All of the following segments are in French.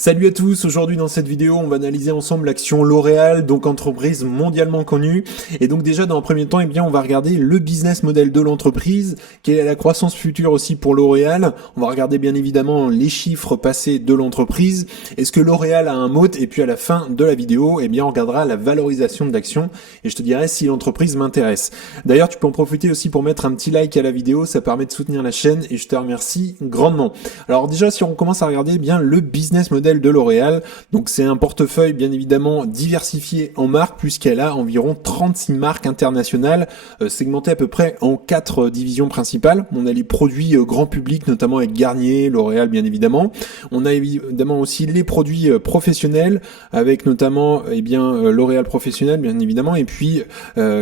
Salut à tous, aujourd'hui dans cette vidéo on va analyser ensemble l'action L'Oréal, donc entreprise mondialement connue. Et donc déjà dans un premier temps, on va regarder le business model de l'entreprise, quelle est la croissance future aussi pour L'Oréal. On va regarder bien évidemment les chiffres passés de l'entreprise, est-ce que L'Oréal a un moat, et puis à la fin de la vidéo, on regardera la valorisation de l'action et je te dirai si l'entreprise m'intéresse. D'ailleurs tu peux en profiter aussi pour mettre un petit like à la vidéo, ça permet de soutenir la chaîne et je te remercie grandement. Alors déjà si on commence à regarder le business model de L'Oréal. Donc c'est un portefeuille bien évidemment diversifié en marques puisqu'elle a environ 36 marques internationales segmentées à peu près en 4 divisions principales. On a les produits grand public notamment avec Garnier, L'Oréal bien évidemment. On a évidemment aussi les produits professionnels avec notamment L'Oréal professionnel bien évidemment et puis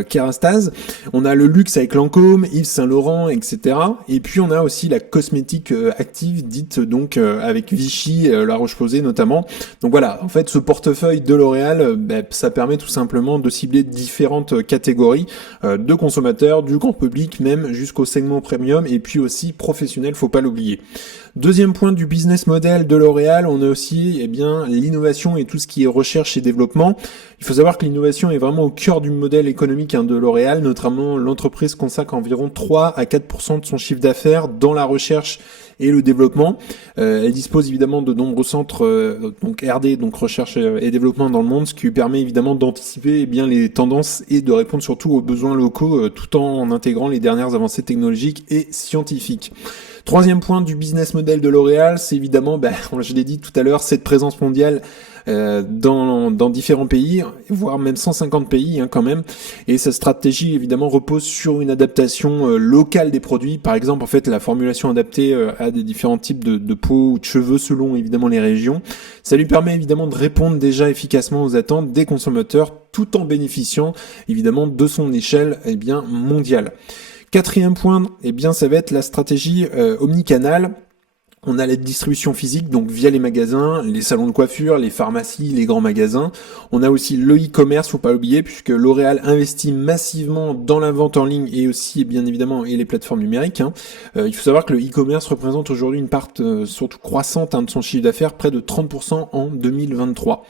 Kérastase. On a le luxe avec Lancôme, Yves Saint Laurent, etc. Et puis on a aussi la cosmétique active dite donc avec Vichy, La Roche-Posay notamment. Donc voilà, en fait ce portefeuille de L'Oréal, ça permet tout simplement de cibler différentes catégories de consommateurs, du grand public même jusqu'au segment premium et puis aussi professionnel, faut pas l'oublier. Deuxième point du business model de L'Oréal, on a aussi l'innovation et tout ce qui est recherche et développement. Il faut savoir que l'innovation est vraiment au cœur du modèle économique de L'Oréal, notamment l'entreprise consacre environ 3 à 4% de son chiffre d'affaires dans la recherche et le développement. Elle dispose évidemment de nombreux centres donc R&D, donc recherche et développement dans le monde, ce qui lui permet évidemment d'anticiper les tendances et de répondre surtout aux besoins locaux tout en intégrant les dernières avancées technologiques et scientifiques. Troisième point du business model de L'Oréal, c'est évidemment, je l'ai dit tout à l'heure, cette présence mondiale dans différents pays, voire même 150 pays quand même. Et sa stratégie évidemment repose sur une adaptation locale des produits. Par exemple, en fait, la formulation adaptée à des différents types de peau ou de cheveux selon évidemment les régions. Ça lui permet évidemment de répondre déjà efficacement aux attentes des consommateurs tout en bénéficiant évidemment de son échelle mondiale. Quatrième point, ça va être la stratégie omnicanal. On a la distribution physique, donc via les magasins, les salons de coiffure, les pharmacies, les grands magasins. On a aussi le e-commerce, faut pas l'oublier, puisque L'Oréal investit massivement dans la vente en ligne et aussi, bien évidemment, et les plateformes numériques. Il faut savoir que le e-commerce représente aujourd'hui une part surtout croissante de son chiffre d'affaires, près de 30% en 2023.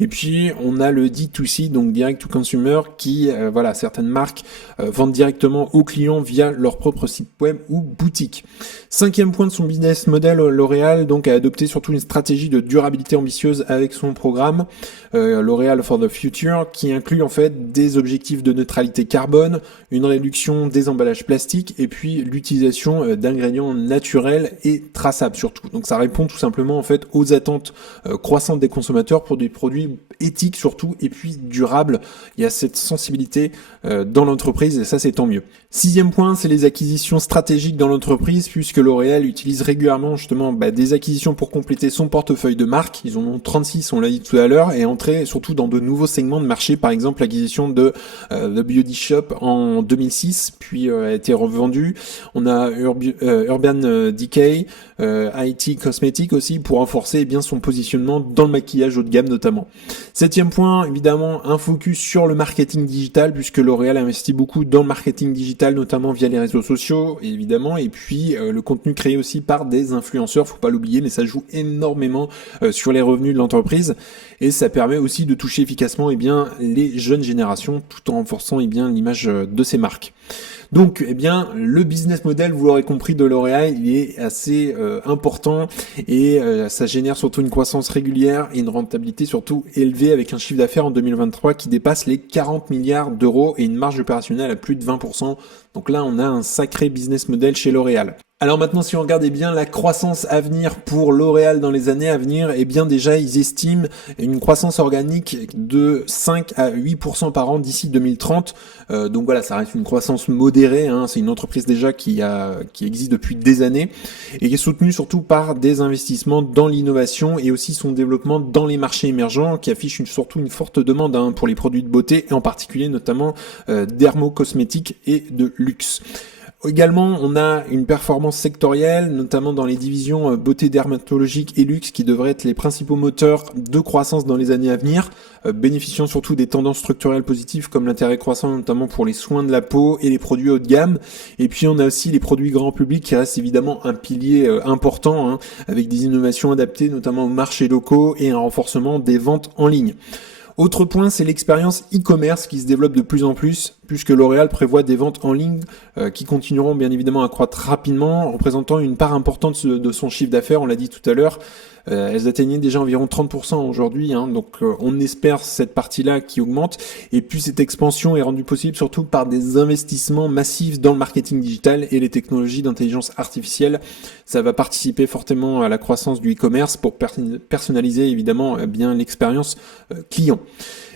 Et puis, on a le D2C, donc direct to consumer, qui, certaines marques vendent directement aux clients via leur propre site web ou boutique. Cinquième point de son business model, L'Oréal donc a adopté surtout une stratégie de durabilité ambitieuse avec son programme L'Oréal for the Future, qui inclut en fait des objectifs de neutralité carbone, une réduction des emballages plastiques et puis l'utilisation d'ingrédients naturels et traçables surtout. Donc ça répond tout simplement en fait aux attentes croissantes des consommateurs pour des produits éthiques surtout et puis durables. Il y a cette sensibilité dans l'entreprise et ça c'est tant mieux. Sixième point, c'est les acquisitions stratégiques dans l'entreprise puisque L'Oréal utilise régulièrement justement des acquisitions pour compléter son portefeuille de marques. Ils en ont 36, on l'a dit tout à l'heure, et entrer surtout dans de nouveaux segments de marché. Par exemple, l'acquisition de The Beauty Shop en 2006, puis a été revendue. On a Urban Decay, IT Cosmétique aussi pour renforcer son positionnement dans le maquillage haut de gamme notamment. Septième point, évidemment, un focus sur le marketing digital puisque L'Oréal investit beaucoup dans le marketing digital, notamment via les réseaux sociaux, évidemment, et puis le contenu créé aussi par des influenceurs, faut pas l'oublier, mais ça joue énormément sur les revenus de l'entreprise et ça permet aussi de toucher efficacement les jeunes générations tout en renforçant l'image de ces marques. Donc, le business model, vous l'aurez compris, de L'Oréal, il est assez important et ça génère surtout une croissance régulière et une rentabilité surtout élevée avec un chiffre d'affaires en 2023 qui dépasse les 40 milliards d'euros et une marge opérationnelle à plus de 20%. Donc là, on a un sacré business model chez L'Oréal. Alors maintenant, si on regarde la croissance à venir pour L'Oréal dans les années à venir, déjà ils estiment une croissance organique de 5 à 8% par an d'ici 2030. Donc voilà, ça reste une croissance modérée. C'est une entreprise déjà qui existe depuis des années et qui est soutenue surtout par des investissements dans l'innovation et aussi son développement dans les marchés émergents, qui affiche surtout une forte demande pour les produits de beauté et en particulier notamment dermocosmétiques et de luxe. Également, on a une performance sectorielle, notamment dans les divisions beauté dermatologique et luxe, qui devraient être les principaux moteurs de croissance dans les années à venir, bénéficiant surtout des tendances structurelles positives comme l'intérêt croissant, notamment pour les soins de la peau et les produits haut de gamme. Et puis, on a aussi les produits grand public qui restent évidemment un pilier important, hein, avec des innovations adaptées, notamment aux marchés locaux et un renforcement des ventes en ligne. Autre point, c'est l'expérience e-commerce qui se développe de plus en plus, puisque L'Oréal prévoit des ventes en ligne qui continueront bien évidemment à croître rapidement, représentant une part importante de son chiffre d'affaires, on l'a dit tout à l'heure. Elles atteignaient déjà environ 30% aujourd'hui, hein, donc on espère cette partie-là qui augmente. Et puis cette expansion est rendue possible surtout par des investissements massifs dans le marketing digital et les technologies d'intelligence artificielle. Ça va participer fortement à la croissance du e-commerce pour personnaliser évidemment bien l'expérience client.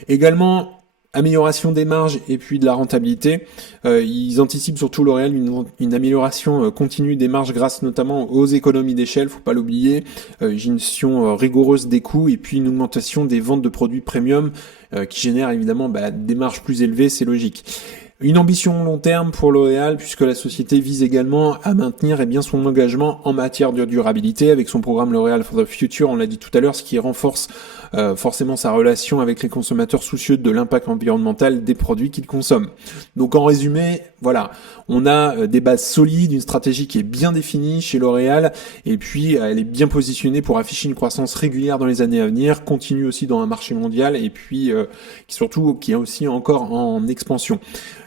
Également, amélioration des marges et puis de la rentabilité. Ils anticipent surtout L'Oréal une amélioration continue des marges grâce notamment aux économies d'échelle, faut pas l'oublier, une gestion rigoureuse des coûts et puis une augmentation des ventes de produits premium qui génèrent évidemment des marges plus élevées, c'est logique. Une ambition long terme pour L'Oréal puisque la société vise également à maintenir son engagement en matière de durabilité avec son programme L'Oréal for the Future, on l'a dit tout à l'heure, ce qui renforce forcément sa relation avec les consommateurs soucieux de l'impact environnemental des produits qu'ils consomment. Donc en résumé, voilà, on a des bases solides, une stratégie qui est bien définie chez L'Oréal et puis elle est bien positionnée pour afficher une croissance régulière dans les années à venir, continue aussi dans un marché mondial et puis surtout qui est aussi encore en expansion.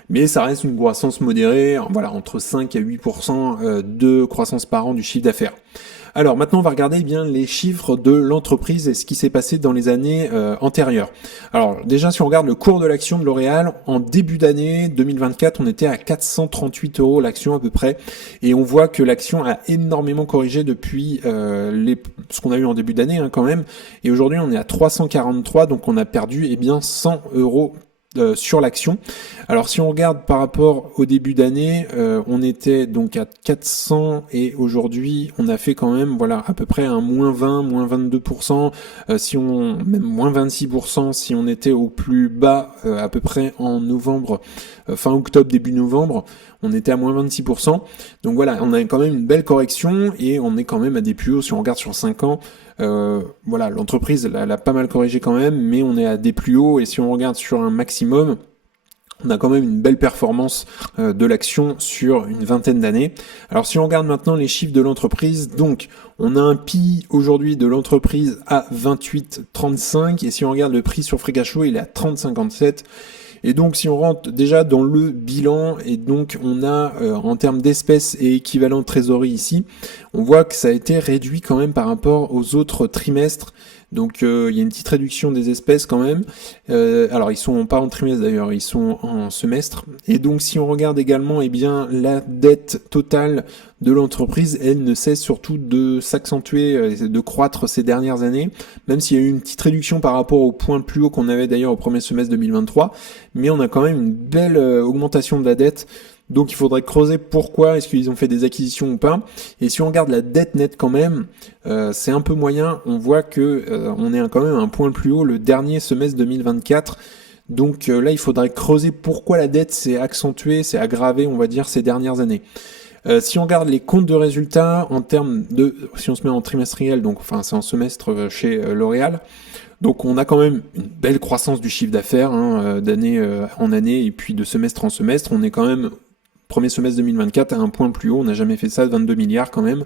Mais ça reste une croissance modérée, voilà, entre 5 à 8% de croissance par an du chiffre d'affaires. Alors maintenant on va regarder bien les chiffres de l'entreprise et ce qui s'est passé dans les années antérieures. Alors déjà si on regarde le cours de l'action de L'Oréal, en début d'année 2024 on était à 438 € l'action à peu près et on voit que l'action a énormément corrigé depuis ce qu'on a eu en début d'année quand même et aujourd'hui on est à 343 donc on a perdu 100 € sur l'action. Alors si on regarde par rapport au début d'année, on était donc à 400 et aujourd'hui on a fait quand même à peu près un moins 20, moins 22%, même moins 26% si on était au plus bas à peu près en novembre, fin octobre, début novembre, on était à moins 26%. Donc voilà, on a quand même une belle correction et on est quand même à des plus hauts si on regarde sur 5 ans. L'entreprise elle a pas mal corrigé quand même, mais on est à des plus hauts et si on regarde sur un maximum, on a quand même une belle performance de l'action sur une vingtaine d'années. Alors si on regarde maintenant les chiffres de l'entreprise, donc on a un PI aujourd'hui de l'entreprise à 28,35 et si on regarde le prix sur free cash flow, il est à 30,57. Et donc si on rentre déjà dans le bilan et donc on a en termes d'espèces et équivalent de trésorerie ici, on voit que ça a été réduit quand même par rapport aux autres trimestres. Donc il y a une petite réduction des espèces quand même. Alors ils sont pas en trimestre d'ailleurs, ils sont en semestre. Et donc si on regarde également la dette totale de l'entreprise, elle ne cesse surtout de s'accentuer, de croître ces dernières années, même s'il y a eu une petite réduction par rapport au point plus haut qu'on avait d'ailleurs au premier semestre 2023, mais on a quand même une belle augmentation de la dette. Donc il faudrait creuser pourquoi, est-ce qu'ils ont fait des acquisitions ou pas. Et si on regarde la dette nette quand même, c'est un peu moyen. On voit que on est quand même à un point plus haut le dernier semestre 2024. Donc là, il faudrait creuser pourquoi la dette s'est accentuée, s'est aggravée, on va dire, ces dernières années. Si on regarde les comptes de résultats en termes si on se met en trimestriel, donc c'est en semestre chez L'Oréal. Donc on a quand même une belle croissance du chiffre d'affaires d'année en année et puis de semestre en semestre. On est quand même premier semestre 2024 à un point plus haut, on n'a jamais fait ça, 22 milliards quand même.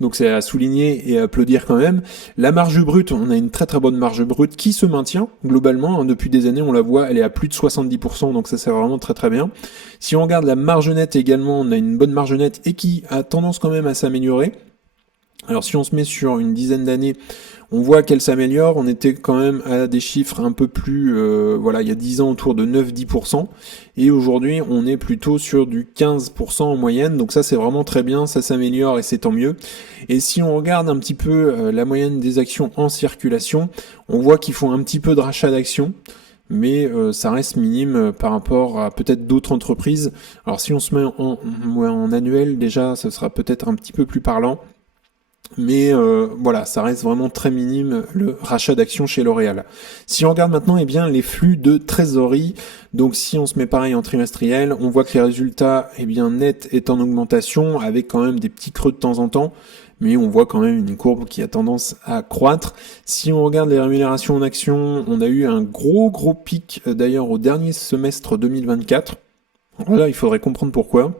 Donc c'est à souligner et à applaudir quand même. La marge brute, on a une très très bonne marge brute qui se maintient globalement. Depuis des années, on la voit, elle est à plus de 70%, donc ça c'est vraiment très très bien. Si on regarde la marge nette également, on a une bonne marge nette et qui a tendance quand même à s'améliorer. Alors si on se met sur une dizaine d'années, on voit qu'elle s'améliore, on était quand même à des chiffres un peu plus, il y a 10 ans autour de 9-10%, et aujourd'hui on est plutôt sur du 15% en moyenne, donc ça c'est vraiment très bien, ça s'améliore et c'est tant mieux. Et si on regarde un petit peu la moyenne des actions en circulation, on voit qu'ils font un petit peu de rachat d'actions, mais ça reste minime par rapport à peut-être d'autres entreprises. Alors si on se met en annuel, déjà ça sera peut-être un petit peu plus parlant. Mais voilà, ça reste vraiment très minime le rachat d'actions chez L'Oréal. Si on regarde maintenant les flux de trésorerie, donc si on se met pareil en trimestriel, on voit que les résultats net est en augmentation avec quand même des petits creux de temps en temps, mais on voit quand même une courbe qui a tendance à croître. Si on regarde les rémunérations en actions, on a eu un gros pic d'ailleurs au dernier semestre 2024. Voilà, il faudrait comprendre pourquoi.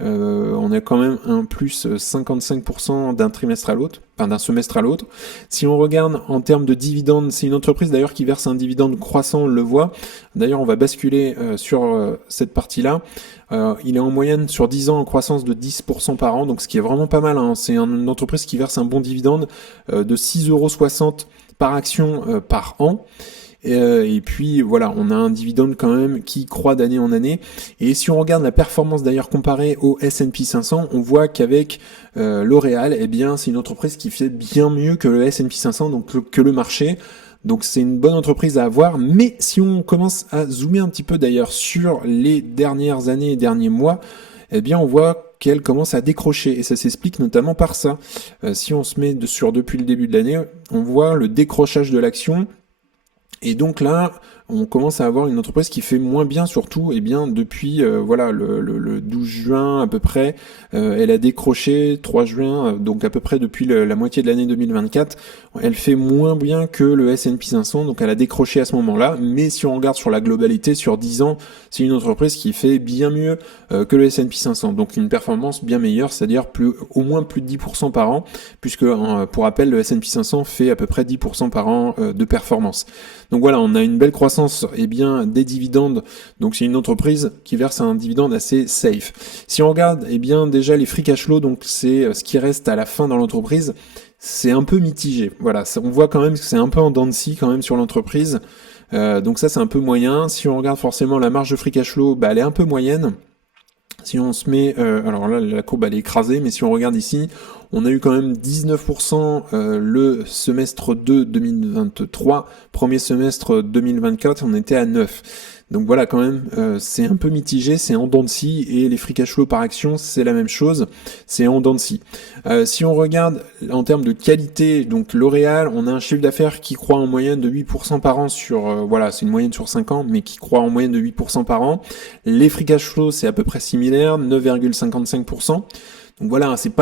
On a quand même un plus 55% d'un trimestre à l'autre, enfin d'un semestre à l'autre. Si on regarde en termes de dividendes, c'est une entreprise d'ailleurs qui verse un dividende croissant, on le voit. D'ailleurs, on va basculer sur cette partie-là. Il est en moyenne sur 10 ans en croissance de 10% par an, donc ce qui est vraiment pas mal, hein. C'est une entreprise qui verse un bon dividende de 6,60 € par action par an. Et puis voilà, on a un dividende quand même qui croît d'année en année. Et si on regarde la performance d'ailleurs comparée au S&P 500, on voit qu'avec L'Oréal, c'est une entreprise qui fait bien mieux que le S&P 500, donc que le marché. Donc c'est une bonne entreprise à avoir. Mais si on commence à zoomer un petit peu d'ailleurs sur les dernières années et derniers mois, on voit qu'elle commence à décrocher, et ça s'explique notamment par ça. Si on se met sur depuis le début de l'année, on voit le décrochage de l'action. Et donc là, on commence à avoir une entreprise qui fait moins bien, surtout depuis le 12 juin à peu près. Elle a décroché 3 juin, donc à peu près depuis la moitié de l'année 2024. Elle fait moins bien que le S&P 500, donc elle a décroché à ce moment-là. Mais si on regarde sur la globalité, sur 10 ans, c'est une entreprise qui fait bien mieux que le S&P 500. Donc une performance bien meilleure, c'est-à-dire au moins plus de 10% par an, puisque pour rappel, le S&P 500 fait à peu près 10% par an de performance. Donc voilà, on a une belle croissance des dividendes. Donc c'est une entreprise qui verse un dividende assez safe. Si on regarde déjà les free cash flow, donc c'est ce qui reste à la fin dans l'entreprise, c'est un peu mitigé. Voilà, on voit quand même que c'est un peu en dents de scie quand même sur l'entreprise. Donc ça c'est un peu moyen. Si on regarde forcément la marge de free cash flow, elle est un peu moyenne. Si on se met, alors là la courbe elle est écrasée, mais si on regarde ici, on a eu quand même 19% le semestre 2 2023, premier semestre 2024 on était à 9. Donc voilà, quand même, c'est un peu mitigé, c'est en dents de scie, et les free cash flow par action, c'est la même chose, c'est en dents de scie. Si on regarde en termes de qualité, donc L'Oréal, on a un chiffre d'affaires qui croît en moyenne de 8% par an sur, c'est une moyenne sur 5 ans, mais qui croît en moyenne de 8% par an. Les free cash flow, c'est à peu près similaire, 9,55%. Donc voilà, c'est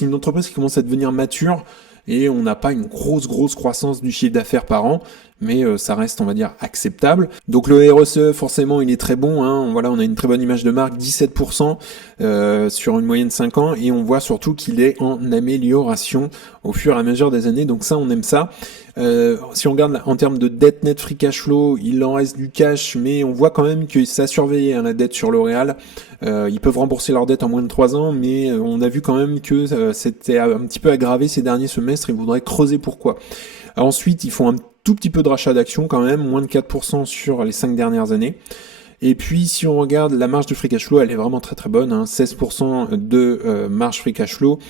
une entreprise qui commence à devenir mature, et on n'a pas une grosse croissance du chiffre d'affaires par an, mais ça reste, on va dire, acceptable. Donc le RSE, forcément, il est très bon, hein. Voilà, on a une très bonne image de marque, 17% sur une moyenne 5 ans, et on voit surtout qu'il est en amélioration au fur et à mesure des années, donc ça, on aime ça. Si on regarde en termes de dette net free cash flow, il en reste du cash, mais on voit quand même que ça a surveillé la dette sur L'Oréal. Ils peuvent rembourser leur dette en moins de 3 ans, mais on a vu quand même que c'était un petit peu aggravé ces derniers semestres. Ils voudraient creuser pourquoi. Ensuite, ils font un tout petit peu de rachat d'actions quand même, moins de 4% sur les 5 dernières années. Et puis si on regarde la marge de free cash flow, elle est vraiment très bonne, hein, 16% de marge free cash flow,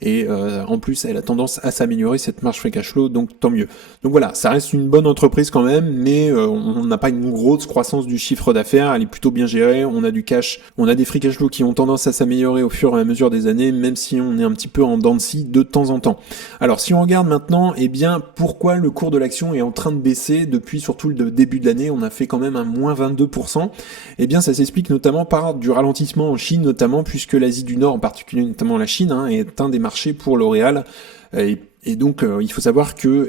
et en plus elle a tendance à s'améliorer cette marge free cash flow, donc tant mieux. Donc voilà, ça reste une bonne entreprise quand même, mais on n'a pas une grosse croissance du chiffre d'affaires, elle est plutôt bien gérée, on a du cash, on a des free cash flow qui ont tendance à s'améliorer au fur et à mesure des années, même si on est un petit peu en dents de scie de temps en temps. Alors si on regarde maintenant, pourquoi le cours de l'action est en train de baisser depuis surtout le début de l'année, on a fait quand même un moins 22%. Ça s'explique notamment par du ralentissement en Chine, notamment puisque l'Asie du Nord, en particulier notamment la Chine, est un des marchés pour L'Oréal. Et donc, il faut savoir que,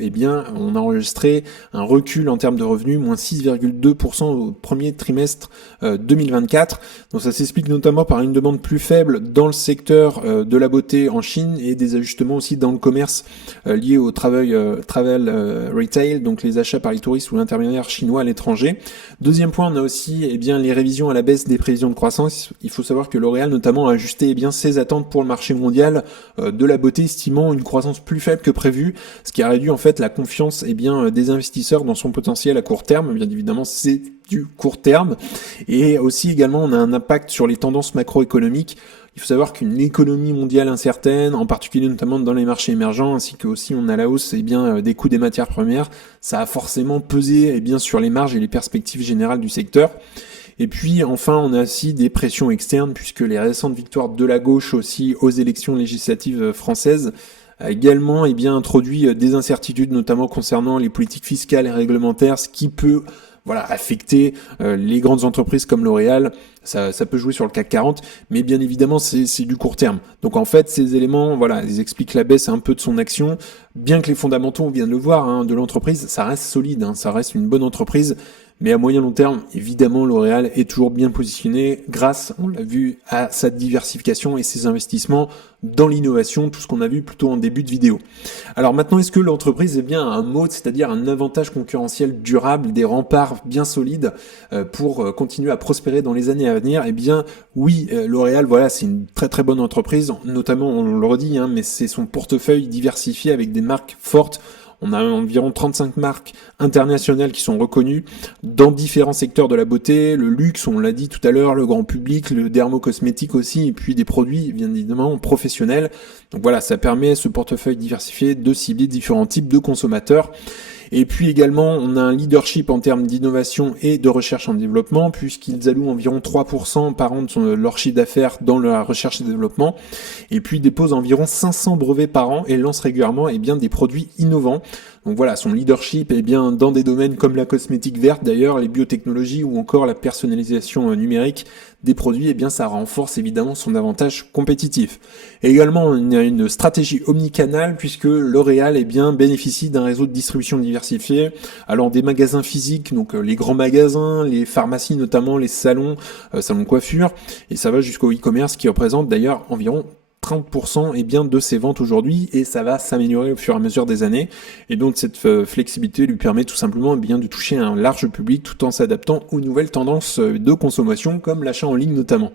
on a enregistré un recul en termes de revenus, moins 6,2% au premier trimestre 2024. Donc, ça s'explique notamment par une demande plus faible dans le secteur de la beauté en Chine, et des ajustements aussi dans le commerce liés au travel retail, donc les achats par les touristes ou l'intermédiaire chinois à l'étranger. Deuxième point, on a aussi les révisions à la baisse des prévisions de croissance. Il faut savoir que L'Oréal notamment a ajusté ses attentes pour le marché mondial de la beauté, estimant une croissance plus faible que prévu, ce qui a réduit en fait la confiance des investisseurs dans son potentiel à court terme. Bien évidemment, c'est du court terme, et aussi également on a un impact sur les tendances macroéconomiques. Il faut savoir qu'une économie mondiale incertaine, en particulier notamment dans les marchés émergents, ainsi que aussi on a la hausse des coûts des matières premières, ça a forcément pesé sur les marges et les perspectives générales du secteur. Et puis enfin, on a aussi des pressions externes, puisque les récentes victoires de la gauche aussi aux élections législatives françaises a également introduit des incertitudes, notamment concernant les politiques fiscales et réglementaires, ce qui peut affecter les grandes entreprises comme L'Oréal. Ça peut jouer sur le CAC 40, mais bien évidemment c'est du court terme. Donc en fait ces éléments, ils expliquent la baisse un peu de son action, bien que les fondamentaux, on vient de le voir, de l'entreprise, ça reste solide, ça reste une bonne entreprise. Mais à moyen long terme, évidemment, L'Oréal est toujours bien positionné grâce, on l'a vu, à sa diversification et ses investissements dans l'innovation, tout ce qu'on a vu plutôt en début de vidéo. Alors maintenant, est-ce que l'entreprise est bien un moat, c'est-à-dire un avantage concurrentiel durable, des remparts bien solides pour continuer à prospérer dans les années à venir? Eh bien, oui, L'Oréal, c'est une très très bonne entreprise, notamment, on le redit, mais c'est son portefeuille diversifié avec des marques fortes. On a environ 35 marques internationales qui sont reconnues dans différents secteurs de la beauté, le luxe, on l'a dit tout à l'heure, le grand public, le dermocosmétique aussi, et puis des produits, bien évidemment, professionnels. Donc ça permet, ce portefeuille diversifié, de cibler différents types de consommateurs. Et puis également, on a un leadership en termes d'innovation et de recherche en développement, puisqu'ils allouent environ 3% par an de leur chiffre d'affaires dans la recherche et développement, et puis déposent environ 500 brevets par an et lancent régulièrement des produits innovants. Donc son leadership dans des domaines comme la cosmétique verte d'ailleurs, les biotechnologies ou encore la personnalisation numérique des produits, ça renforce évidemment son avantage compétitif. Et également, on a une stratégie omnicanal puisque L'Oréal bénéficie d'un réseau de distribution diversifié. Alors des magasins physiques, donc les grands magasins, les pharmacies notamment, les salons de coiffure, et ça va jusqu'au e-commerce qui représente d'ailleurs environ 30% de ses ventes aujourd'hui, et ça va s'améliorer au fur et à mesure des années. Et donc cette flexibilité lui permet tout simplement de toucher un large public tout en s'adaptant aux nouvelles tendances de consommation comme l'achat en ligne notamment.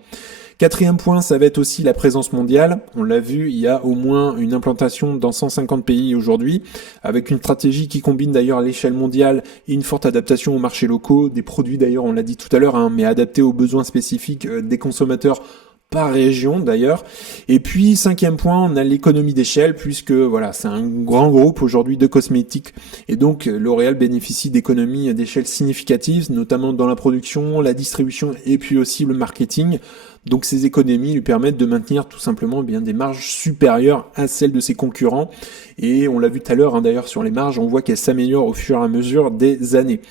Quatrième point, ça va être aussi la présence mondiale. On l'a vu, il y a au moins une implantation dans 150 pays aujourd'hui, avec une stratégie qui combine d'ailleurs l'échelle mondiale et une forte adaptation aux marchés locaux, des produits d'ailleurs, on l'a dit tout à l'heure, mais adaptés aux besoins spécifiques des consommateurs par région d'ailleurs. Et puis cinquième point, on a l'économie d'échelle puisque c'est un grand groupe aujourd'hui de cosmétiques et donc L'Oréal bénéficie d'économies d'échelle significatives, notamment dans la production, la distribution et puis aussi le marketing. Donc ces économies lui permettent de maintenir tout simplement des marges supérieures à celles de ses concurrents, et on l'a vu tout à l'heure d'ailleurs sur les marges, on voit qu'elles s'améliorent au fur et à mesure des années.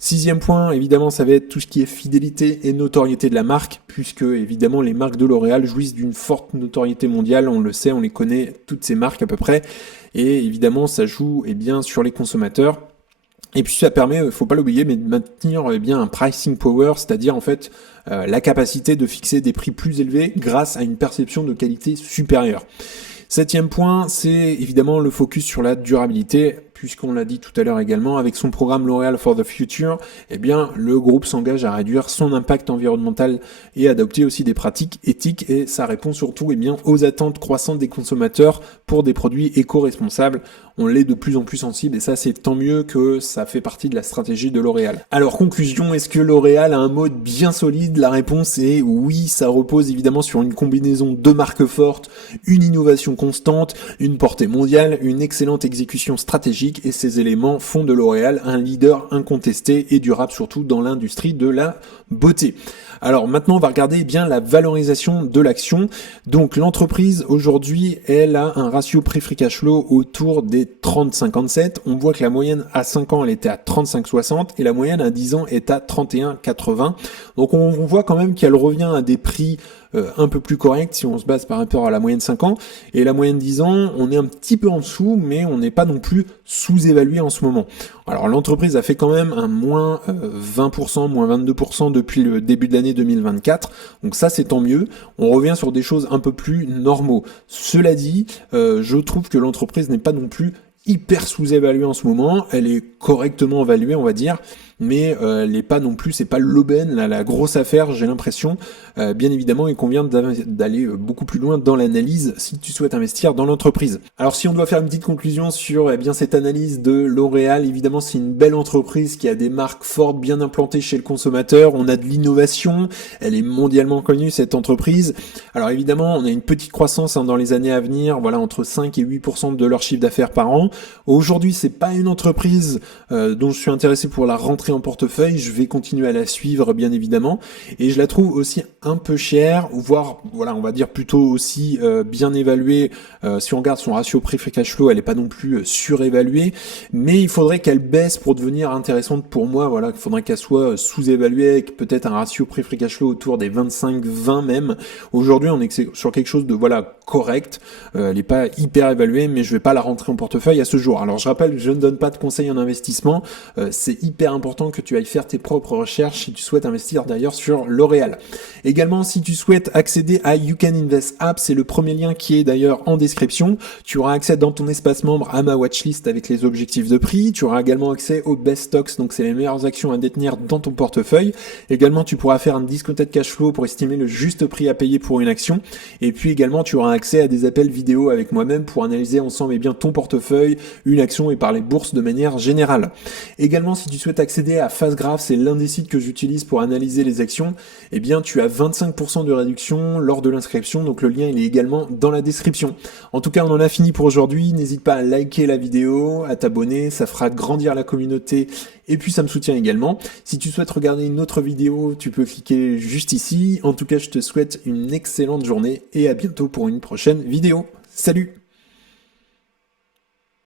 Sixième point, évidemment, ça va être tout ce qui est fidélité et notoriété de la marque, puisque évidemment les marques de L'Oréal jouissent d'une forte notoriété mondiale, on le sait, on les connaît, toutes ces marques à peu près, et évidemment ça joue sur les consommateurs. Et puis ça permet, faut pas l'oublier, mais de maintenir un pricing power, c'est-à-dire en fait la capacité de fixer des prix plus élevés grâce à une perception de qualité supérieure. Septième point, c'est évidemment le focus sur la durabilité, puisqu'on l'a dit tout à l'heure également, avec son programme L'Oréal for the Future, le groupe s'engage à réduire son impact environnemental et adopter aussi des pratiques éthiques, et ça répond surtout aux attentes croissantes des consommateurs pour des produits éco-responsables. On l'est de plus en plus sensible, et ça c'est tant mieux que ça fait partie de la stratégie de L'Oréal. Alors conclusion, est-ce que L'Oréal a un mode bien solide? La réponse est oui, ça repose évidemment sur une combinaison de marques fortes, une innovation constante, une portée mondiale, une excellente exécution stratégique, et ces éléments font de L'Oréal un leader incontesté et durable surtout dans l'industrie de la beauté. Alors maintenant on va regarder la valorisation de l'action. Donc l'entreprise aujourd'hui elle a un ratio prix-free cash flow autour des 30,57. On voit que la moyenne à 5 ans elle était à 35,60 et la moyenne à 10 ans est à 31,80. Donc on voit quand même qu'elle revient à des prix un peu plus correct si on se base par rapport à la moyenne 5 ans, et la moyenne 10 ans on est un petit peu en dessous, mais on n'est pas non plus sous-évalué en ce moment. Alors l'entreprise a fait quand même un moins 20%, moins 22% depuis le début de l'année 2024, donc ça c'est tant mieux, on revient sur des choses un peu plus normaux. Cela dit, je trouve que l'entreprise n'est pas non plus hyper sous-évaluée en ce moment, elle est correctement évaluée on va dire, mais elle n'est pas non plus, c'est pas l'aubaine, la grosse affaire j'ai l'impression. Bien évidemment il convient d'aller beaucoup plus loin dans l'analyse si tu souhaites investir dans l'entreprise. Alors si on doit faire une petite conclusion sur cette analyse de L'Oréal, évidemment c'est une belle entreprise qui a des marques fortes bien implantées chez le consommateur, on a de l'innovation, elle est mondialement connue cette entreprise. Alors évidemment on a une petite croissance dans les années à venir, entre 5 et 8% de leur chiffre d'affaires par an, Aujourd'hui, c'est pas une entreprise dont je suis intéressé pour la rentrée en portefeuille. Je vais continuer à la suivre, bien évidemment, et je la trouve aussi un peu chère, voire, voilà, on va dire plutôt aussi bien évaluée. Si on regarde son ratio prix-free cash flow, elle est pas non plus surévaluée, mais il faudrait qu'elle baisse pour devenir intéressante pour moi. Voilà, il faudrait qu'elle soit sous-évaluée avec peut-être un ratio prix-free cash flow autour des 25-20 même. Aujourd'hui, on est sur quelque chose de voilà correct. Elle n'est pas hyper évaluée, mais je vais pas la rentrer en portefeuille à ce jour. Alors je rappelle, je ne donne pas de conseils en investissement. C'est hyper important que tu ailles faire tes propres recherches si tu souhaites investir d'ailleurs sur L'Oréal. Également, si tu souhaites accéder à You Can Invest App, c'est le premier lien qui est d'ailleurs en description. Tu auras accès dans ton espace membre à ma watchlist avec les objectifs de prix. Tu auras également accès aux best stocks, donc c'est les meilleures actions à détenir dans ton portefeuille. Également, tu pourras faire un discounted cash flow pour estimer le juste prix à payer pour une action. Et puis également, tu auras accès à des appels vidéo avec moi-même pour analyser ensemble ton portefeuille, une action et parler bourse de manière générale. Également, si tu souhaites accéder à FastGraph, c'est l'un des sites que j'utilise pour analyser les actions, eh bien tu as 25% de réduction lors de l'inscription, donc le lien il est également dans la description. En tout cas, on en a fini pour aujourd'hui. N'hésite pas à liker la vidéo, à t'abonner, ça fera grandir la communauté et puis ça me soutient également. Si tu souhaites regarder une autre vidéo, tu peux cliquer juste ici. En tout cas, je te souhaite une excellente journée et à bientôt pour une prochaine vidéo. Salut!